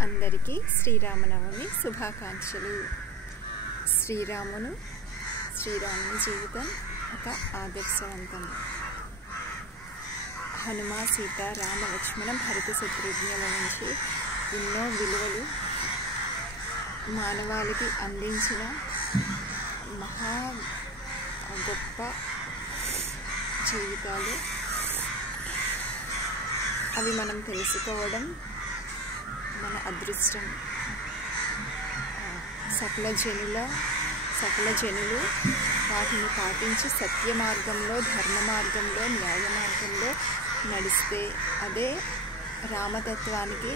అందరికీ శ్రీరామనవమి శుభాకాంక్షలు. శ్రీరాముని జీవితం ఒక ఆదర్శవంతం. హనుమ, సీత, రామ, లక్ష్మణ, భరత, శత్రుఘ్నుల నుంచి ఎన్నో విలువలు మానవాళికి అందించిన మహా గొప్ప జీవితాలు. అవి మనం తెలుసుకోవడం మన అదృష్టం. సకల జనులు వాటిని పాటించి సత్య మార్గంలో, ధర్మ మార్గంలో, న్యాయ మార్గంలో నడిస్తే అదే రామతత్వానికి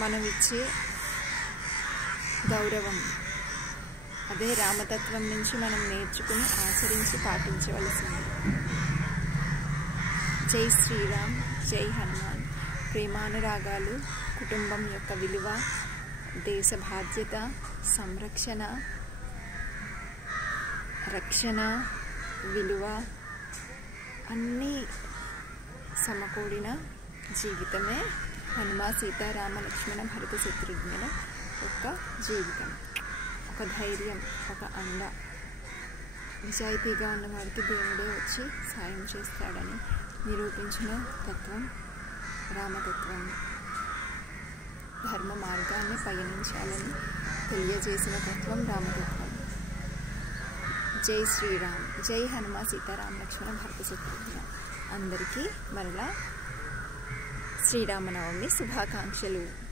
మనం ఇచ్చే గౌరవం. అదే రామతత్వం నుంచి మనం నేర్చుకుని ఆచరించి పాటించవలసింది. జై శ్రీరామ్, జై హనుమాన్. ప్రేమానురాగాలు, కుటుంబం యొక్క విలువ, దేశ బాధ్యత, సంరక్షణ, రక్షణ విలువ అన్నీ సమకూడిన జీవితమే హనుమ, సీత, రామ, లక్ష్మణ, భరత, శత్రుఘ్నుల యొక్క జీవితం. ఒక ధైర్యం, ఒక అండ. నిజాయితీగా ఉన్నవాడికి దేవుడే వచ్చి సాయం చేస్తాడని నిరూపించిన తత్వం రామతత్వం. ధర్మ మార్గాన్ని పయనించాలని తెలియజేసిన తత్వం రామతత్వం. జై శ్రీరామ్, జై హనుమ, సీతారామ, లక్ష్మణ, భరత, శత్రుఘ్న. అందరికీ మరలా శ్రీరామనవమి శుభాకాంక్షలు.